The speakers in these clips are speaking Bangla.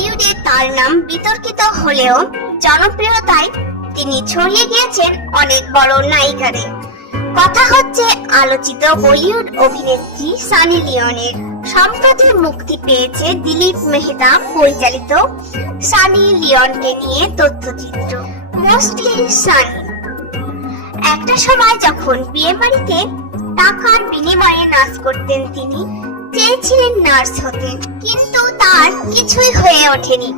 বলিউডে তার নাম বিতর্কিত হলেও জনপ্রিয়তায় তিনি ছড়িয়ে গিয়েছেন অনেক বড় নায়িকাদের। কথা হচ্ছে, আলোচিত বলিউড অভিনেত্রী সানি লিওনের। সম্প্রতি মুক্তি পেয়েছে দিলীপ মেহতা পরিচালিত সানি লিওনকে নিয়ে তথ্যচিত্র। Mostly Sunny. একটা সময় যখন বিয়ে বাড়িতে টাকার বিনিময়ে নাচ করতেন তিনি চেয়েছিলেন নার্স হতে, কিন্তু তার কিছুই হয়ে ওঠেনি।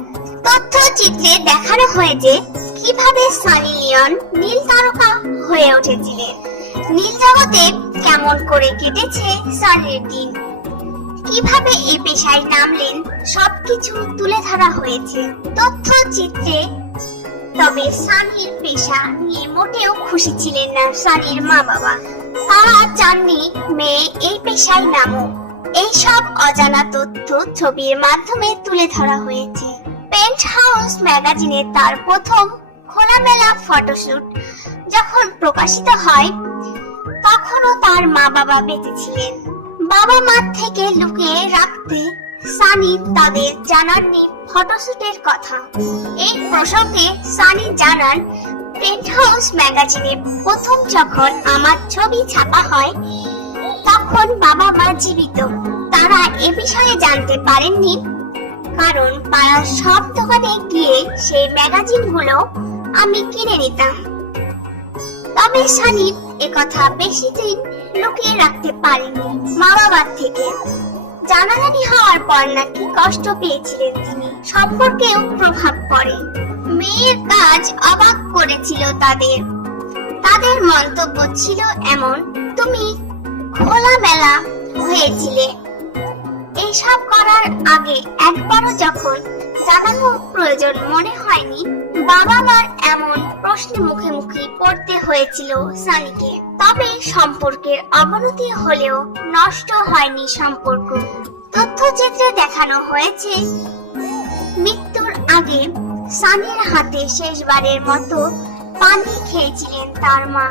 তথ্যচিত্রে দেখানো হয়েছে কীভাবে সানি লিওন নীল তারকা হয়ে উঠেছিলেন। নীল জগতে কেমন করে কেটেছে সানির দিন। কীভাবে এই পেশায় নামলেন সবকিছু তুলে ধরা হয়েছে তথ্যচিত্রে। তবে সানির পেশা নিয়ে মোটেও খুশি ছিলেন না সানির মা বাবা তারা চাননি, মেয়ে, এই পেশায় নামুক। এইসব অজানা তথ্য ছবির মাধ্যমে তুলে ধরা হয়েছে। পেন্ট হাউস ম্যাগাজিনে তার প্রথম খোলামেলা ফটোশুট যখন প্রকাশিত হয়, তখনও তার মা বাবা বেঁচে ছিলেন। বাবা মা থেকে লুকিয়ে রাখতে সানি তাদের জানাননি ফটোশুটের কথা। এই প্রসঙ্গে সানি জানান পেন্ট হাউস ম্যাগাজিনে প্রথম যখন আমার ছবি ছাপা হয় তখন বাবা মা জীবিত। তারা এ বিষয়ে জানতে পারেননি। কারণ পাড়ার সব দোকানে গিয়ে সেই ম্যাগাজিনগুলো আমি কিনে নিতাম। তবে সানি একথা বেশি দিন লুকিয়ে রাখতে পারেনি মা বাবার থেকে। জানাজানি হওয়ার পর নাকি কষ্ট পেয়েছিলেন তিনি। সম্পর্কেও প্রভাব পড়ে। মেয়ের কাজ অবাক করেছিল তাদের। তাদের মন্তব্য ছিল এমন, তুমি খোলামেলা হয়েছিলে। এইসব করার আগে একবারও যখন জানানো প্রয়োজন মনে হয়নি বাবা মার এমন প্রশ্নে মুখে মুখে পড়তে হয়েছিল সানিকে। তবে সম্পর্কের অবনতি হলেও নষ্ট হয়নি সম্পর্ক। তথ্যচিত্রে দেখানো হয়েছে, মৃত্যুর আগে সানির হাতে শেষবারের মতো পানি খেয়েছিলেন তার মা।